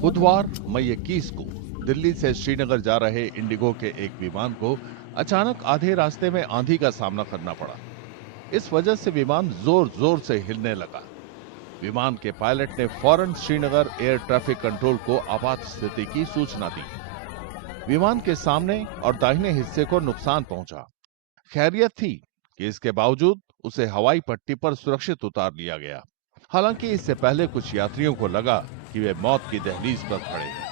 बुधवार मई 21 को दिल्ली से श्रीनगर जा रहे इंडिगो के एक विमान को अचानक आधे रास्ते में आंधी का सामना करना पड़ा। इस वजह से विमान जोर जोर से हिलने लगा। विमान के पायलट ने फौरन श्रीनगर एयर ट्रैफिक कंट्रोल को आपात स्थिति की सूचना दी। विमान के सामने और दाहिने हिस्से को नुकसान पहुंचा। खैरियत थी कि इसके बावजूद उसे हवाई पट्टी पर सुरक्षित उतार लिया गया। हालांकि इससे पहले कुछ यात्रियों को लगा कि वे मौत की दहलीज पर खड़े हैं।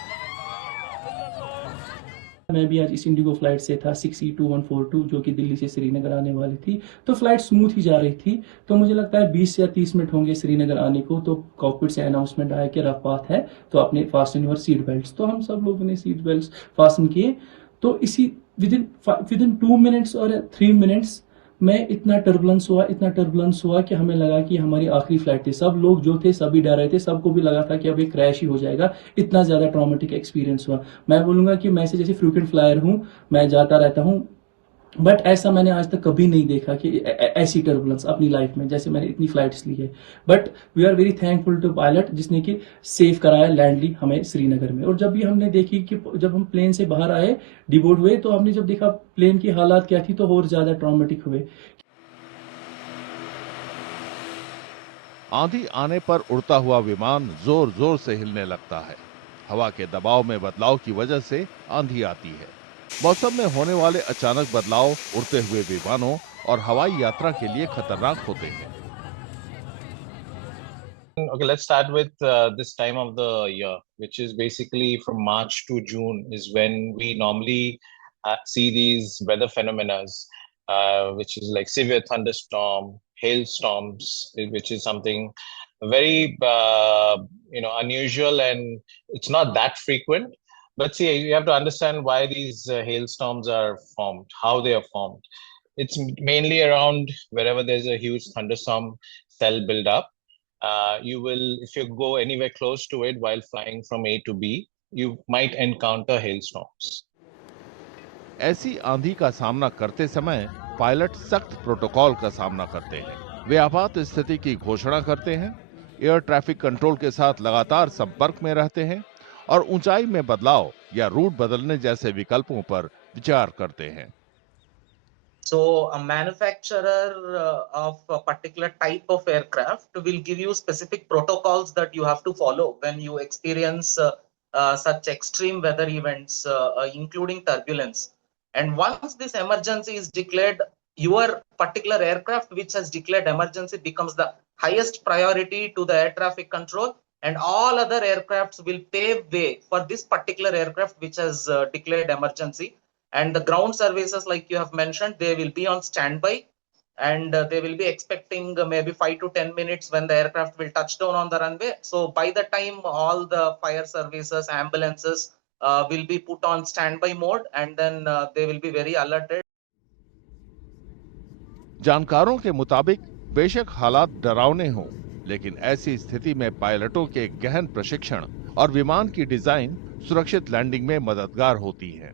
मैं भी आज इस इंडिगो फ्लाइट से था 6E2142 जो कि दिल्ली से श्रीनगर आने वाली थी। तो फ्लाइट स्मूथ ही जा रही थी। तो मुझे लगता है 20 या 30 मिनट होंगे श्रीनगर आने को। तो कॉकपिट से अनाउंसमेंट आया कि रफ पाथ है, तो आपने फास्टन योर सीट बेल्ट। तो हम सब लोगों ने सीट बेल्ट फास्टन किए। तो इसी विदिन 2 मिनट्स और 3 मिनट्स में इतना टर्बुलेंस हुआ कि हमें लगा कि हमारी आखिरी फ्लाइट थी। सब लोग जो थे सभी डर रहे थे, सबको भी लगा था कि अब ये क्रैश ही हो जाएगा। इतना ज्यादा ट्रॉमेटिक एक्सपीरियंस हुआ। मैं बोलूंगा कि मैं से जैसे फ्रीक्वेंट फ्लायर हूं, मैं जाता रहता हूं, बट ऐसा मैंने आज तक कभी नहीं देखा कि ऐसी टर्बुलेंस अपनी लाइफ में, जैसे मैंने इतनी फ्लाइट्स ली है। But we are very thankful to pilot जिसने कि सेव कराया लैंडली हमें श्रीनगर में। और जब भी हमने देखी कि जब हम प्लेन से बाहर आए, डिबोर्ड हुए, तो हमने जब देखा प्लेन की हालात क्या थी, तो और ज्यादा ट्रॉमेटिक हुए। आंधी आने पर उड़ता हुआ विमान जोर जोर से हिलने लगता है। हवा के दबाव में बदलाव की वजह से आंधी आती है। मौसम में होने वाले अचानक बदलाव उड़ते हुए विमानों और हवाई यात्रा के लिए खतरनाक होते हैं। Okay, let's start with this time of the year, which is basically from March to June, is when we normally see these weather phenomena, which is like severe thunderstorm, hailstorms, which is something very unusual, and it's not that frequent. But see, you have to understand why these hailstorms are formed, how they are formed. It's mainly around wherever there's a huge thunderstorm cell build up. You will, if you go anywhere close to it while flying from A to B, you might encounter hailstorms. ऐसी आंधी का सामना करते समय pilot सख्त protocol का सामना करते हैं। वे आपात स्थिति की घोषणा करते हैं, एयर ट्रैफिक कंट्रोल के साथ लगातार संपर्क में रहते हैं और ऊंचाई में बदलाव या रूट बदलने जैसे विकल्पों पर विचार करते हैं। So a manufacturer of a particular type of aircraft will give you specific protocols that you have to follow when you experience such extreme weather events, including turbulence. And once this emergency is declared, your particular aircraft which has declared emergency becomes the highest priority to the air traffic control, and all other aircrafts will pave way for this particular aircraft which has declared emergency. And the ground services, like you have mentioned, they will be on standby, and they will be expecting maybe 5 to 10 minutes when the aircraft will touch down on the runway. So by the time all the fire services, ambulances will be put on standby mode, and then they will be very alerted. जानकारों के मुताबिक बेशक हालात डरावने हों, लेकिन ऐसी स्थिति में पायलटों के गहन प्रशिक्षण और विमान की डिजाइन सुरक्षित लैंडिंग में मददगार होती है।